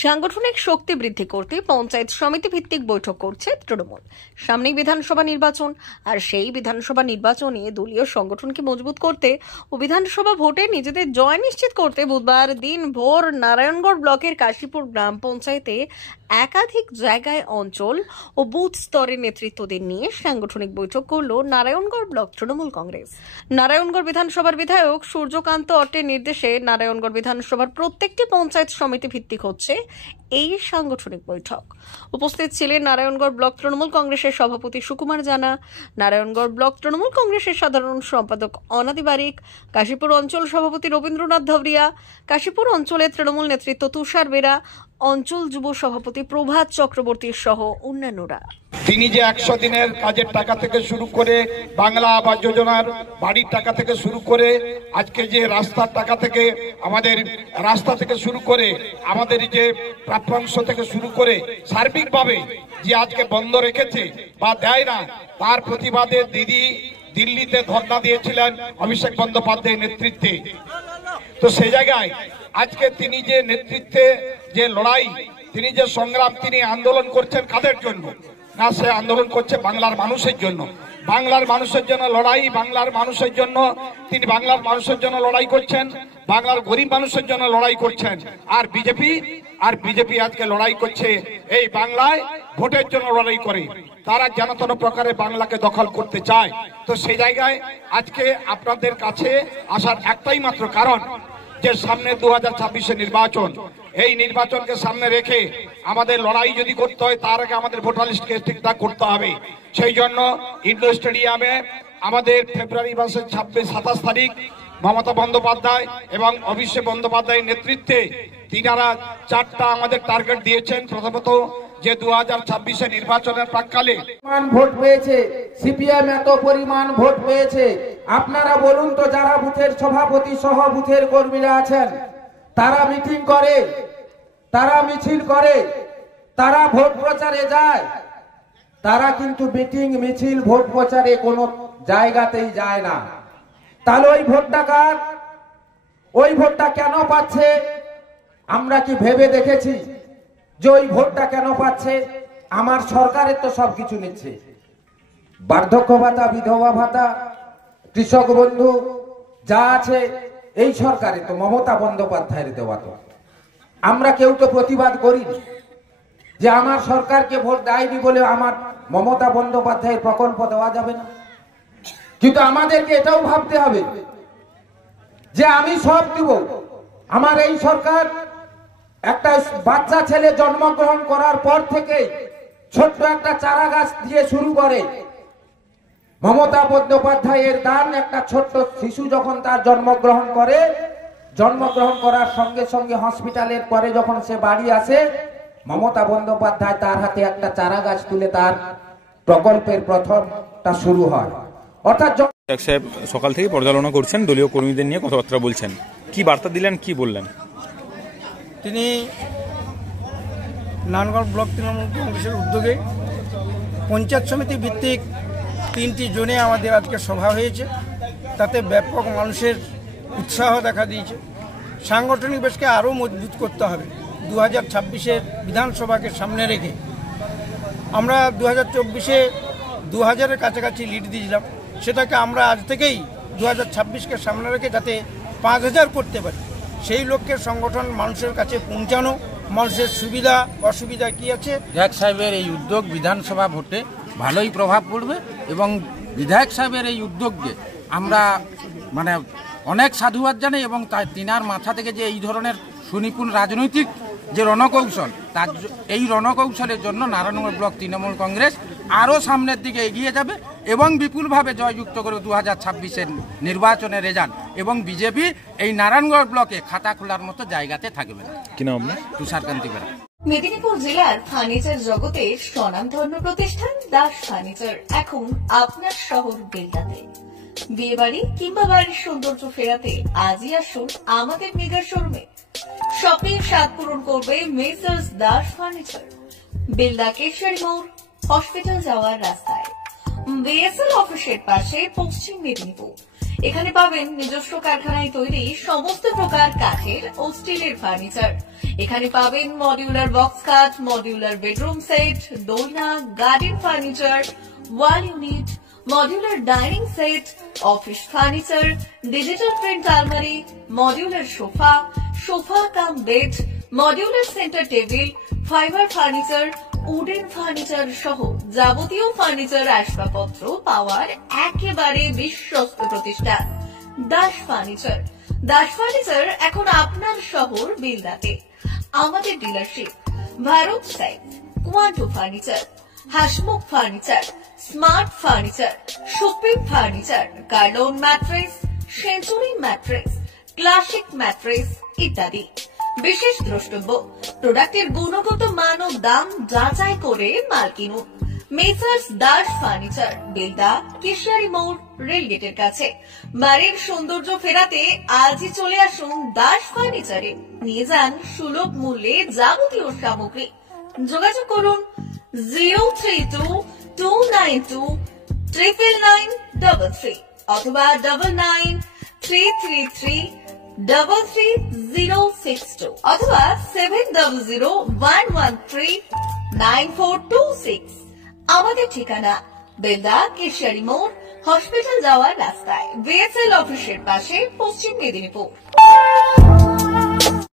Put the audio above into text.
সাংগঠনিক শক্তি বৃদ্ধি করতে পঞ্চায়েত সমিতি ভিত্তিক বৈঠক করছে তৃণমূল। সামনেই বিধানসভা নির্বাচন, আর সেই বিধানসভা নির্বাচনে দলীয় সংগঠনকে মজবুত করতে ও বিধানসভা ভোটে নিজেদের জয় নিশ্চিত করতে বুধবার দিন ভোর নারায়ণগড় ব্লকের কাশীপুর গ্রাম পঞ্চায়েতে একাধিক জায়গায় অঞ্চল ও বুথ স্তরের নেতৃত্বদের নিয়ে সাংগঠনিক বৈঠক করল নারায়ণগড় ব্লক তৃণমূল কংগ্রেস। নারায়ণগড় বিধানসভার বিধায়ক সূর্যকান্ত অট্টের নির্দেশে নারায়ণগড় বিধানসভার প্রত্যেকটি পঞ্চায়েত সমিতি ভিত্তিক হচ্ছে এই সাংগঠনিক বৈঠক। উপস্থিত ছিলেন নারায়ণগড় ব্লক তৃণমূল কংগ্রেসের সভাপতি সুকুমার জানা, নারায়ণগড় ব্লক তৃণমূল কংগ্রেসের সাধারণ সম্পাদক অনাদি বারিক, কাশীপুর অঞ্চল সভাপতি রবীন্দ্রনাথ ধবরিয়া, কাশীপুর অঞ্চলের তৃণমূল নেতৃত্ব তুষার বেরা, অঞ্চল যুব সভাপতি প্রভাত চক্রবর্তী সহ অন্যান্যরা। তিনি যে 100 দিনের কাজের টাকা থেকে শুরু করে বাংলা আবাস যোজনার বাড়ির টাকা থেকে শুরু করে আজকে যে রাস্তার টাকা থেকে আমাদের রাস্তা থেকে শুরু করে আমাদের যে প্রাপ্যাংশ থেকে শুরু করে সার্বিকভাবে যে আজকে বন্ধ রেখেছে বা দেয় না, তার প্রতিবাদে দিদি দিল্লিতে ধর্ণা দিয়েছিলেন অভিষেক বন্দ্যোপাধ্যায়ের নেতৃত্বে। তো সেই জায়গায় আজকে তিনি যে নেতৃত্বে যে লড়াই, তিনি যে সংগ্রাম, তিনি আন্দোলন করছেন কাদের জন্য? না, সে আন্দোলন করছে বাংলার মানুষের জন্য। বাংলার মানুষের জন্য লড়াই, বাংলার মানুষের জন্য তিনি বাংলার মানুষের জন্য লড়াই করছেন, বাংলার গরিব মানুষের জন্য লড়াই করছেন। আর বিজেপি আজকে লড়াই করছে এই বাংলায় ভোটের জন্য লড়াই করে, তারা যেন কোনো প্রকারে বাংলাকে দখল করতে চায়। তো সেই জায়গায় আজকে আপনাদের কাছে আসার একটাই মাত্র কারণ যে সামনে 2026 নির্বাচন, এই নির্বাচনকে সামনে রেখে আমাদের লড়াই যদি করতে হয় তার আগে আমাদের ভোটার লিস্টকে ঠিকঠাক করতে হবে। সেই জন্য ইন্ডোর স্টেডিয়ামে আমাদের ফেব্রুয়ারি মাসের 26-27 তারিখ মমতা বন্দ্যোপাধ্যায় এবং অভিষেক বন্দ্যোপাধ্যায়ের নেতৃত্বে তিনারা 4টা আমাদের টার্গেট দিয়েছেন। প্রথমত যে 2026 নির্বাচনের প্রাক্কালে ভোট পেয়েছে, সিপিএম এত পরিমাণ ভোট পেয়েছে, আপনারা বলুন তো, যারা বুথের সভাপতি সহ বুথের কর্মীরা আছেন, তারা মিটিং করে, তারা মিছিল করে, তারা ভোট প্রচারে যায়, তারা কিন্তু মিটিং মিছিল ভোট প্রচারে কোনো জায়গাতেই যায় না। তাহলে ওই ভোটটা কার? ওই ভোটটা কেন পাচ্ছে? আমরা কি ভেবে দেখেছি যে ওই ভোটটা কেন পাচ্ছে? আমার সরকারের তো সবকিছু নিচ্ছে, বার্ধক্য ভাতা, বিধবা ভাতা, কৃষক বন্ধু যা আছে, এই সরকারে তো মমতা বন্দ্যোপাধ্যায়ের দেওয়া। তো আমরা কেউ তো প্রতিবাদ করিনি যে আমার সরকারকে ভোট দেয়নি বলে আমার মমতা বন্দ্যোপাধ্যায়ের প্রকল্প দেওয়া যাবে না। কিন্তু আমাদেরকে এটাও ভাবতে হবে যে আমি সব দিব। আমার এই সরকার একটা বাচ্চা ছেলে জন্মগ্রহণ করার পর থেকে ছোট্ট একটা চারা গাছ দিয়ে শুরু করে। মমতা বন্দ্যোপাধ্যায়ের দান, একটা ছোট্ট শিশু যখন তার জন্মগ্রহণ করে, জন্মগ্রহণ করার সঙ্গে সঙ্গে হসপিটালের পরে যখন সে বাড়ি আসে, মমতা বন্দ্যোপাধ্যায় তার হাতে একটা চারা গাছ তুলে তার প্রকল্পের প্রথমটা শুরু হয়। অর্থাৎ সাহেব সকাল থেকে পর্যালোচনা করছেন, দলীয় কর্মীদের নিয়ে কথাবার্তা বলছেন, কি বার্তা দিলেন, কি বললেন? তিনি নারায়ণগড় ব্লক তৃণমূল কংগ্রেসের উদ্যোগে পঞ্চায়েত সমিতি ভিত্তিক 3টি জোনে আমাদের আজকে সভা হয়েছে, তাতে ব্যাপক মানুষের উৎসাহ দেখা দিয়েছে। সাংগঠনিক বেশকে আরও মজবুত করতে হবে 2026 বিধানসভাকে সামনে রেখে। আমরা 2024 2000-এর কাছাকাছি লিড দিয়েছিলাম, সেটাকে আমরা আজ থেকেই 2026কে সামনে রেখে যাতে 5000 করতে পারি, সেই লক্ষ্যে সংগঠন মানুষের কাছে পৌঁছানো, মানুষের সুবিধা অসুবিধা কি আছে। বিধায়ক সাহেবের এই উদ্যোগ বিধানসভা ভোটে ভালোই প্রভাব পড়বে এবং বিধায়ক সাহেবের এই উদ্যোগকে আমরা অনেক সাধুবাদ জানাই এবং তিনার মাথা থেকে যে এই ধরনের সুনিপুণ রাজনৈতিক যে রণকৌশল, তার এই রণকৌশলের জন্য নারায়ণগড় ব্লক তৃণমূল কংগ্রেস আরও সামনের দিকে এগিয়ে যাবে এবং বিপুলভাবে জয়যুক্ত করে 2026 নির্বাচনের রেজাল্ট, এবং বিজেপি এই নারায়ণগড় ব্লকে খাতা খোলার মতো জায়গাতে থাকবে। কি নাম আপনার? তুষারকান্তি বেরা। মেদিনীপুর জেলার ফার্নিচার জগতের স্বনামধন্য প্রতিষ্ঠান দাস ফার্নিচার এখন আপনার শহর বেলদাতে। বিয়ে বাড়ি কিংবা বাড়ির সৌন্দর্য ফেরাতে আজই আসুন আমাদের মেগা শোরুমে। শপিং স্বাদ পূরণ করবে মেসার্স দাস ফার্নিচার, বেলদা কেশরী মোড়, হসপিটাল যাওয়ার রাস্তায়, বিএসএল অফিসের পাশে, পশ্চিম মেদিনীপুর। এখানে পাবেন নিজস্ব কারখানায় তৈরি সমস্ত প্রকার কাঠের ও স্টিলের ফার্নিচার। এখানে পাবেন modular box cut, modular bedroom set, দোলনা, garden furniture, wall unit, modular dining set, office furniture, digital print আলমারি, modular sofa, sofa cum bed, modular centre table, fibre furniture, wooden furniture সহ যাবতীয় ফার্নিচার আসবাবপত্র পাওয়ার একেবারে বিশ্বস্ত প্রতিষ্ঠান দাস ফার্নিচার। দাস ফার্নিচার এখন আপনার শহর বেলদাতে। আমাদের dealership Bharat side, Quanto furniture, Hasmukh furniture, Smart furniture, Supreme furniture, Kurlon mattress, Century mattress, Classic mattress ইত্যাদি। বিশেষ দ্রষ্টব্য, প্রোডাক্টের গুণগত মান ও দাম যাচাই করে মাল কিনুন। মেসার্স দাস ফার্নিচার, বেলদা, কেশিয়ারি মোড়, রেলগেটের কাছে। বাড়ির সৌন্দর্য ফেরাতে আজই চলে আসুন দাস ফার্নিচারে, নিয়ে যান সুলভ মূল্যে যাবতীয় সামগ্রী। যোগাযোগ করুন 03229299933 অথবা 9933333062 অথবা 7001139426। আমাদের ঠিকানা বেলদা, কেশিয়ারি মোড়, হসপিটাল যাওয়ার রাস্তায়, বিএসএল অফিসের পাশে, পশ্চিম মেদিনীপুর।